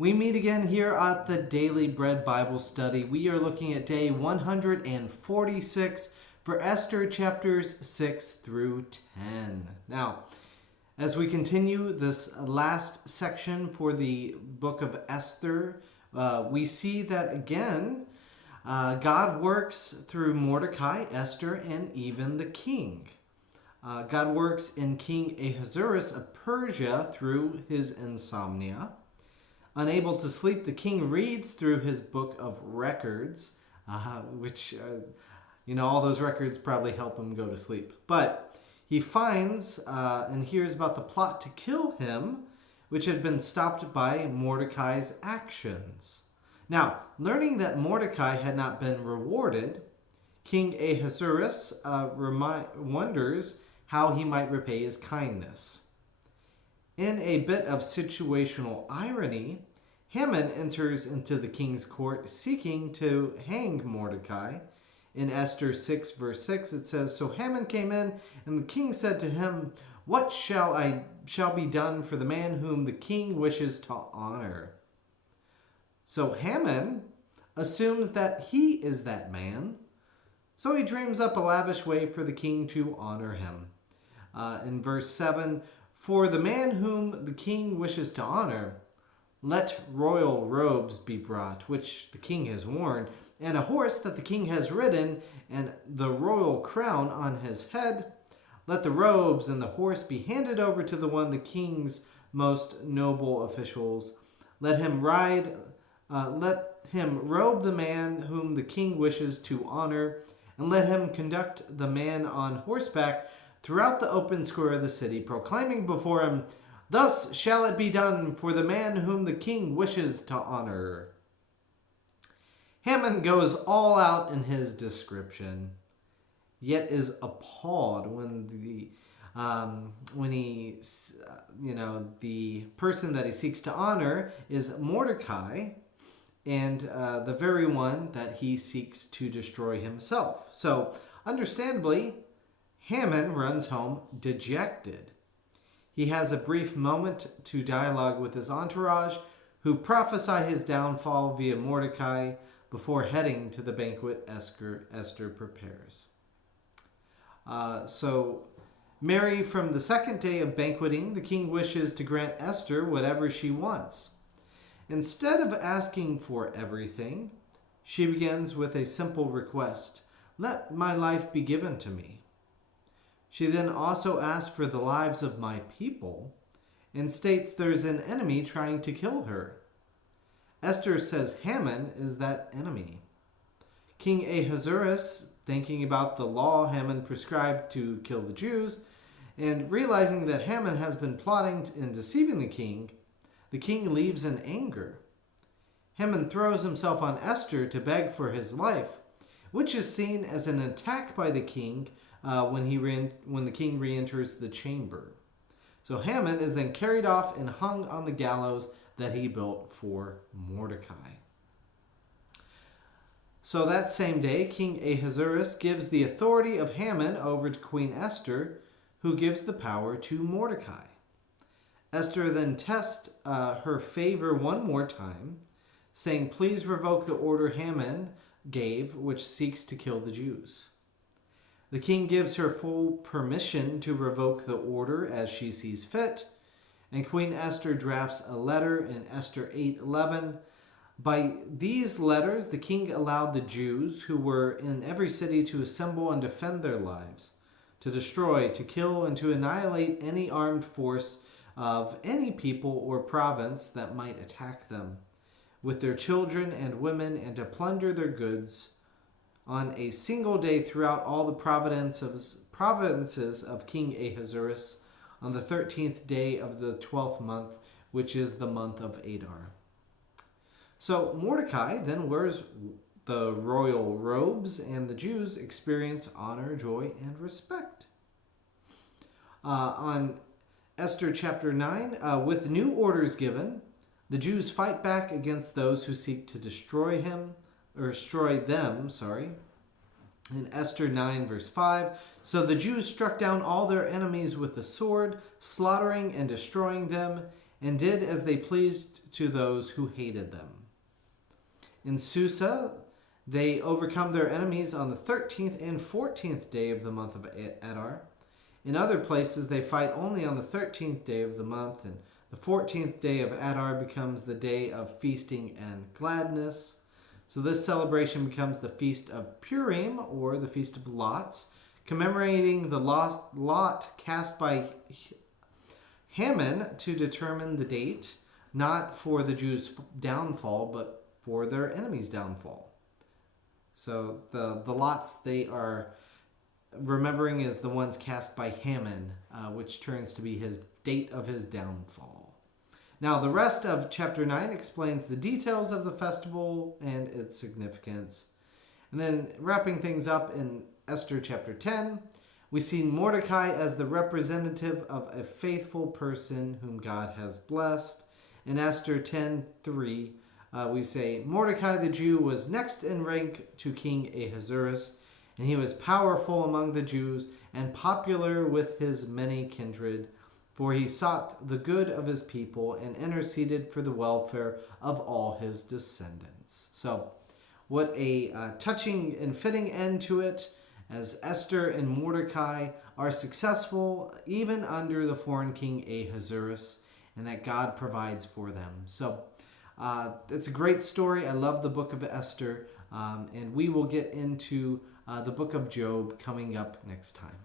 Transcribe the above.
We meet again here at the Daily Bread Bible Study. We are looking at day 146 for Esther chapters 6 through 10. Now, as we continue this last section for the book of Esther, we see that again, God works through Mordecai, Esther, and even the king. God works in King Ahasuerus of Persia through his insomnia. Unable to sleep, the king reads through his book of records, which, all those records probably help him go to sleep. But he finds and hears about the plot to kill him, which had been stopped by Mordecai's actions. Now, learning that Mordecai had not been rewarded, King Ahasuerus wonders how he might repay his kindness. In a bit of situational irony, Haman enters into the king's court seeking to hang Mordecai. In Esther 6 verse 6 it says, "So Haman came in, and the king said to him, 'What shall be done for the man whom the king wishes to honor?'" So Haman assumes that he is that man. So he dreams up a lavish way for the king to honor him. In verse 7, "For the man whom the king wishes to honor, let royal robes be brought, which the king has worn, and a horse that the king has ridden, and the royal crown on his head. Let the robes and the horse be handed over to the king's most noble officials. Let him robe the man whom the king wishes to honor, and let him conduct the man on horseback throughout the open square of the city, proclaiming before him, 'Thus shall it be done for the man whom the king wishes to honor.'" Haman goes all out in his description, yet is appalled when the person that he seeks to honor is Mordecai, and the very one that he seeks to destroy himself. So, understandably, Haman runs home dejected. He has a brief moment to dialogue with his entourage, who prophesy his downfall via Mordecai before heading to the banquet Esther prepares. So, merry from the second day of banqueting, the king wishes to grant Esther whatever she wants. Instead of asking for everything, she begins with a simple request: "Let my life be given to me." She then also asks for the lives of my people and states there's an enemy trying to kill her. Esther says Haman is that enemy. King Ahasuerus, thinking about the law Haman prescribed to kill the Jews, and realizing that Haman has been plotting and deceiving the king leaves in anger. Haman throws himself on Esther to beg for his life, which is seen as an attack by the king when the king re-enters the chamber. So Haman is then carried off and hung on the gallows that he built for Mordecai. So that same day, King Ahasuerus gives the authority of Haman over to Queen Esther, who gives the power to Mordecai. Esther then tests her favor one more time, saying, "Please revoke the order Haman gave, which seeks to kill the Jews." The king gives her full permission to revoke the order as she sees fit, and Queen Esther drafts a letter in Esther 8:11. By these letters, the king allowed the Jews who were in every city to assemble and defend their lives, to destroy, to kill, and to annihilate any armed force of any people or province that might attack them, with their children and women, and to plunder their goods on a single day throughout all the provinces of King Ahasuerus on the 13th day of the 12th month, which is the month of Adar. So Mordecai then wears the royal robes, and the Jews experience honor, joy, and respect. On Esther chapter 9, with new orders given, the Jews fight back against those who seek to destroy them. In Esther 9 verse 5, "So the Jews struck down all their enemies with the sword, slaughtering and destroying them, and did as they pleased to those who hated them. In Susa, they overcome their enemies on the 13th and 14th day of the month of Adar. In other places, they fight only on the 13th day of the month, and the 14th day of Adar becomes the day of feasting and gladness. So this celebration becomes the Feast of Purim, or the Feast of Lots, commemorating the lot cast by Haman to determine the date, not for the Jews' downfall, but for their enemies' downfall. So the lots they are remembering is the ones cast by Haman, which turns to be his date of his downfall. Now, the rest of chapter 9 explains the details of the festival and its significance. And then wrapping things up in Esther chapter 10, we see Mordecai as the representative of a faithful person whom God has blessed. In Esther 10:3, we say, Mordecai the Jew was next in rank to King Ahasuerus, and he was powerful among the Jews and popular with his many kindred, for he sought the good of his people and interceded for the welfare of all his descendants. So, what a touching and fitting end to it, as Esther and Mordecai are successful even under the foreign king Ahasuerus, and that God provides for them. So, it's a great story. I love the book of Esther, and we will get into the book of Job coming up next time.